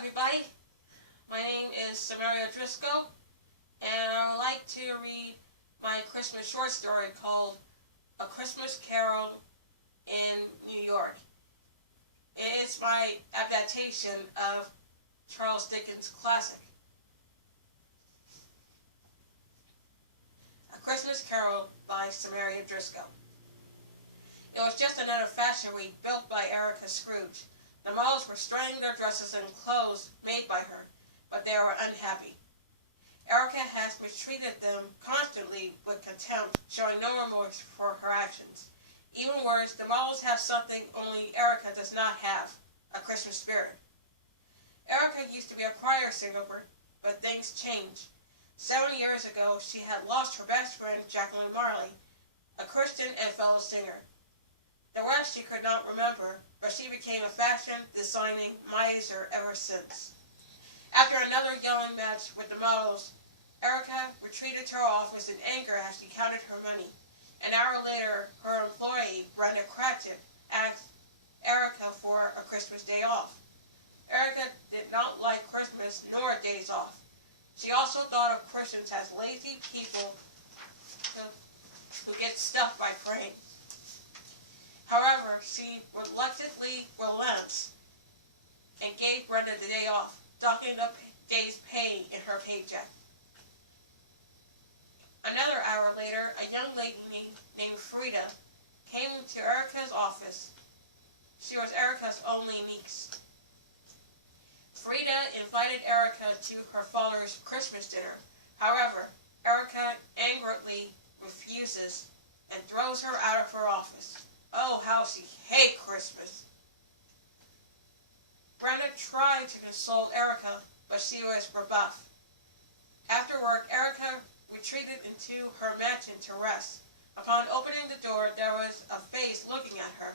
everybody. My name is Samaria Driscoll, and I would like to read my Christmas short story called A Christmas Carol in New York. It is my adaptation of Charles Dickens' classic. A Christmas Carol by Samaria Driscoll. It was just another fashion week built by Erica Scrooge. The models were strutting their dresses and clothes made by her, but they were unhappy. Erica has mistreated them constantly with contempt, showing no remorse for her actions. Even worse, the models have something only Erica does not have, a Christmas spirit. Erica used to be a choir singer, but things changed. 7 years ago, she had lost her best friend, Jacqueline Marley, a Christian and fellow singer. The rest she could not remember, but she became a fashion designing miser ever since. After another yelling match with the models, Erica retreated to her office in anger as she counted her money. An hour later, her employee, Brenda Cratchit, asked Erica for a Christmas day off. Erica did not like Christmas nor days off. She also thought of Christians as lazy people who get stuff by praying. However, she reluctantly relents and gave Brenda the day off, docking the day's pay in her paycheck. Another hour later, a young lady named Frida came to Erica's office. She was Erica's only niece. Frida invited Erica to her father's Christmas dinner. However, Erica angrily refuses and throws her out of her office. Oh, how she hates Christmas. Brenda tried to console Erica, but she was rebuffed. After work, Erica retreated into her mansion to rest. Upon opening the door, there was a face looking at her.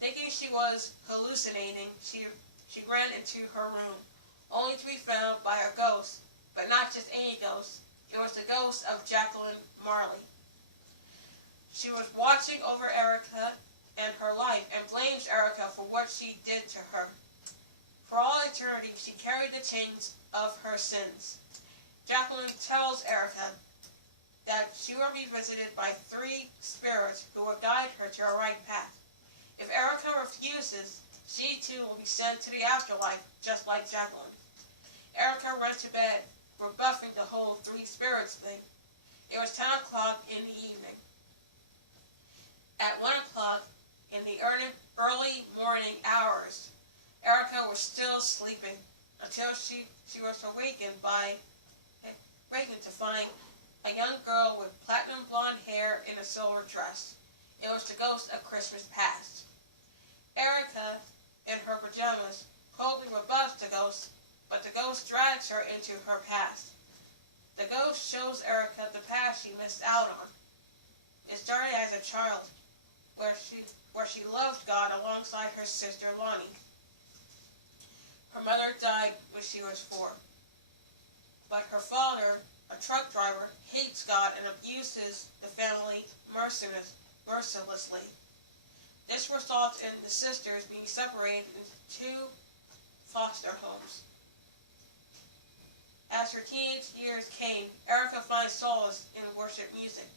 Thinking she was hallucinating, she ran into her room, only to be found by a ghost, but not just any ghost. It was the ghost of Jacqueline Marley. She was watching over Erica and her life and blames Erica for what she did to her. For all eternity, she carried the chains of her sins. Jacqueline tells Erica that she will be visited by 3 spirits who will guide her to a right path. If Erica refuses, she too will be sent to the afterlife, just like Jacqueline. Erica went to bed, rebuffing the whole 3 spirits thing. It was 10 o'clock in the evening. At 1 o'clock in the early morning hours, Erica was still sleeping until she was awakened to find a young girl with platinum blonde hair in a silver dress. It was the ghost of Christmas past. Erica, in her pajamas, coldly rebuffs the ghost, but the ghost drags her into her past. The ghost shows Erica the past she missed out on. It started as a child, where she loved God alongside her sister Lonnie. Her mother died when she was 4. But her father, a truck driver, hates God and abuses the family mercilessly. This results in the sisters being separated into 2 foster homes. As her teenage years came, Erica finds solace in worship music,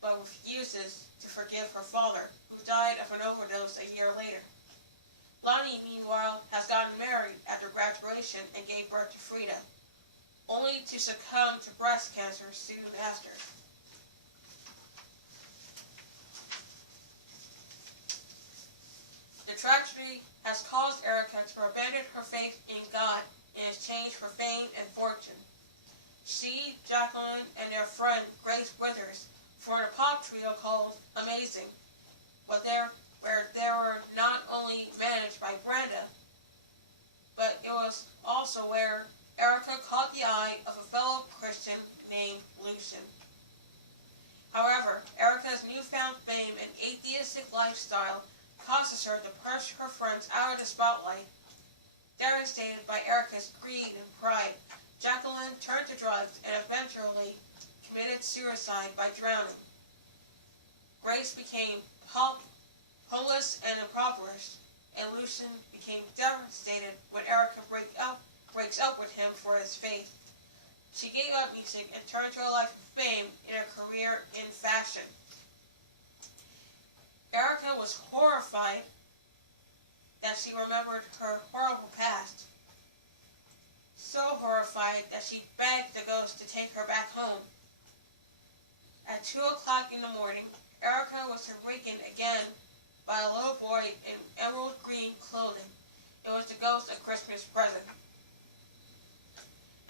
but refuses to forgive her father, who died of an overdose a year later. Lonnie, meanwhile, has gotten married after graduation and gave birth to Frida, only to succumb to breast cancer soon after. The tragedy has caused Erica to abandon her faith in God in exchange for fame and fortune. She, Jacqueline, and their friend Grace Withers formed a pop trio called Amazing, where they were not only managed by Brenda, but it was also where Erica caught the eye of a fellow Christian named Lucian. However, Erica's newfound fame and atheistic lifestyle causes her to push her friends out of the spotlight. Devastated by Erica's greed and pride, Jacqueline turned to drugs and eventually committed suicide by drowning. Grace became homeless and impoverished, and Lucian became devastated when Erica broke up breaks up with him for his faith. She gave up music and turned to a life of fame and a career in fashion. Erica was horrified that she remembered her horrible past. So horrified that she begged the ghost to take her back home. At 2 o'clock in the morning, Erica was awakened again by a little boy in emerald green clothing. It was the ghost of Christmas present.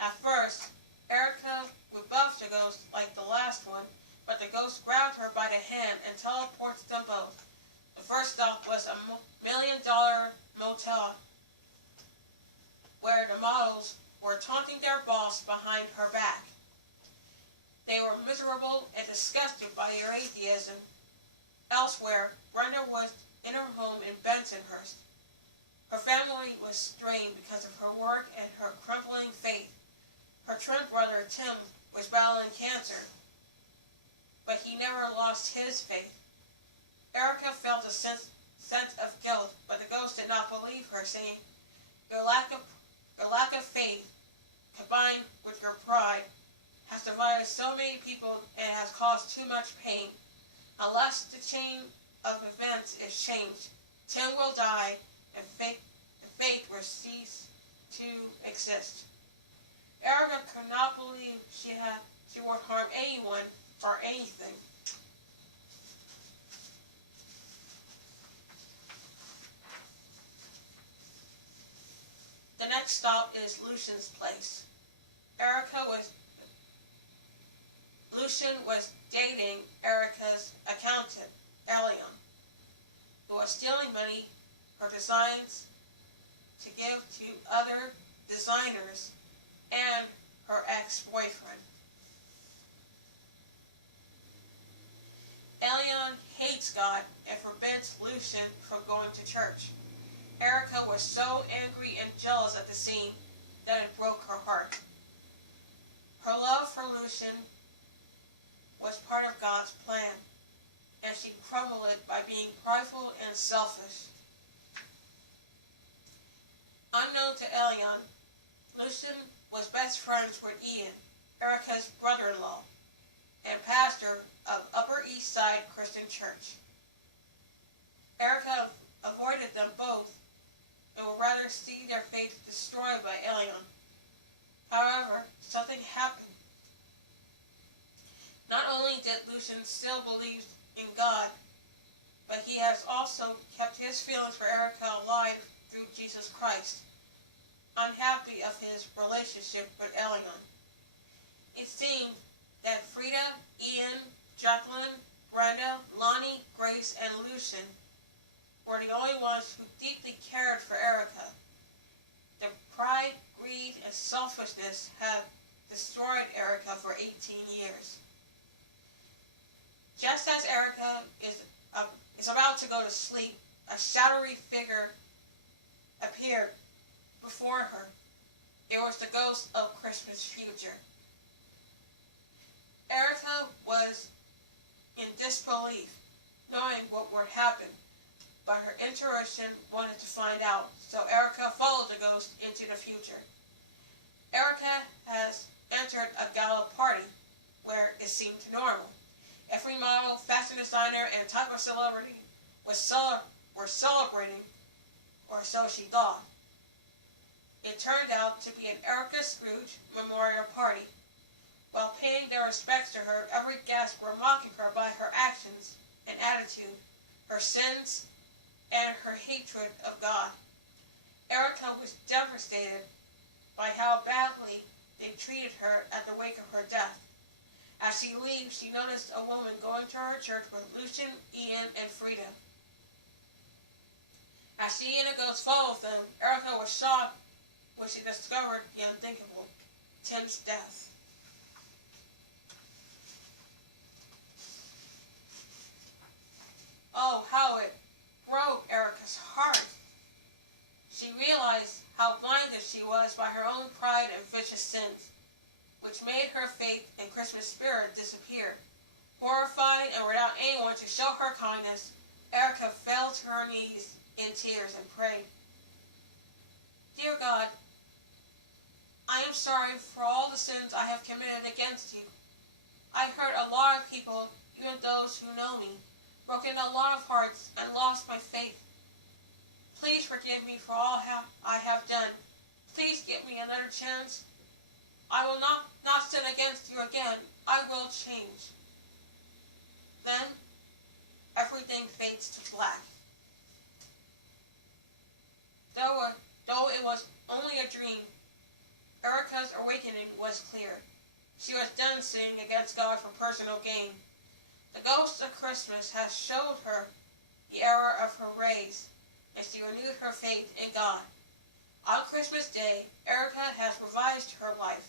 At first, Erica rebuffed the ghost like the last one, but the ghost grabbed her by the hand and teleported them both. The first stop was a $1 million motel where the models were taunting their boss behind her back. They were miserable and disgusted by her atheism. Elsewhere, Brenda was in her home in Bensonhurst. Her family was strained because of her work and her crumbling faith. Her twin brother, Tim, was battling cancer, but he never lost his faith. Erica felt a sense of guilt, but the ghost did not believe her, saying, Your lack of faith, combined with your pride, has divided so many people and has caused too much pain. Unless the chain of events is changed, Tim will die and faith will cease to exist. Erica could not believe she would harm anyone or anything. The next stop is Lucian's place. Lucian was dating Erica's accountant, Elion, who was stealing money, her designs to give to other designers, and her ex-boyfriend. Elion hates God and forbids Lucian from going to church. Erica was so angry and jealous at the scene that it broke her heart. Her love for Lucian was part of God's plan, and she crumbled it by being prideful and selfish. Unknown to Elion, Lucian was best friends with Ian, Erica's brother-in-law, and pastor of Upper East Side Christian Church. Erica avoided them both and would rather see their faith destroyed by Elion. However, something happened. Not only did Lucian still believe in God, but he has also kept his feelings for Erica alive through Jesus Christ, unhappy of his relationship with Elion. It seemed that Frida, Ian, Jacqueline, Brenda, Lonnie, Grace, and Lucian were the only ones who deeply cared for Erica. The pride, greed, and selfishness had destroyed Erica for 18 years. Just as Erica is about to go to sleep, a shadowy figure appeared before her. It was the ghost of Christmas future. Erica was in disbelief, knowing what would happen, but her intuition wanted to find out, so Erica followed the ghost into the future. Erica has entered a gala party where it seemed normal. Every model, fashion designer, and type of celebrity were celebrating, or so she thought. It turned out to be an Erica Scrooge memorial party. While paying their respects to her, every guest were mocking her by her actions and attitude, her sins, and her hatred of God. Erica was devastated by how badly they treated her at the wake of her death. As she leaves, she noticed a woman going to her church with Lucian, Ian, and Frida. As she and the ghost followed them, Erica was shocked when she discovered the unthinkable, Tim's death. Oh, how it broke Erica's heart. She realized how blinded she was by her own pride and vicious sins, which made her faith and Christmas spirit disappear. Horrified and without anyone to show her kindness, Erica fell to her knees in tears and prayed, Dear God, sorry for all the sins I have committed against you. I hurt a lot of people, even those who know me, broken a lot of hearts, and lost my faith. Please forgive me for all I have done. Please give me another chance. I will not sin against you again. I will change. Then, everything fades to black. Though it was only a dream, Erica's awakening was clear. She was done sinning against God for personal gain. The ghost of Christmas has showed her the error of her ways, and she renewed her faith in God. On Christmas Day, Erica has revised her life.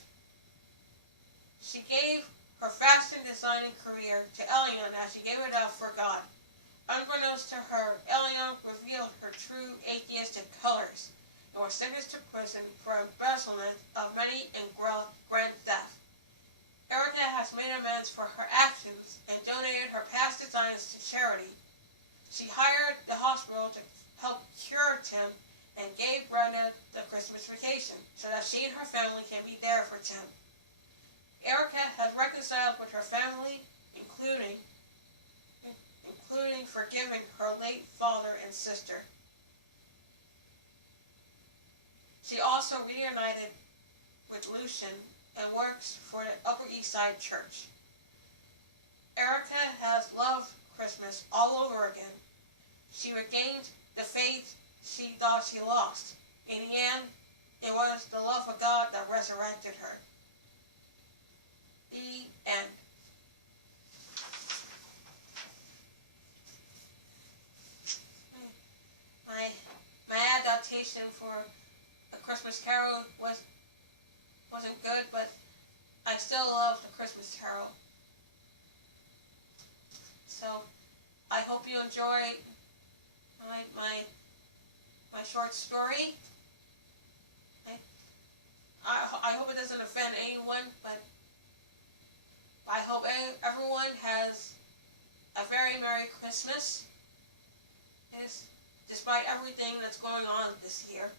She gave her fashion designing career to Elion as she gave it up for God. Unbeknownst to her, Elion revealed her true atheistic colors and was sentenced to prison for embezzlement of money and grand theft. Erica has made amends for her actions and donated her past designs to charity. She hired the hospital to help cure Tim and gave Brenda the Christmas vacation so that she and her family can be there for Tim. Erica has reconciled with her family, including forgiving her late father and sister. She also reunited with Lucian and works for the Upper East Side Church. Erica has loved Christmas all over again. She regained the faith she thought she lost. In the end, it was the love of God that resurrected her. The end. My adaptation for A Christmas Carol wasn't good, but I still love The Christmas Carol. So I hope you enjoy my short story. I hope it doesn't offend anyone, but I hope everyone has a very Merry Christmas, despite everything that's going on this year.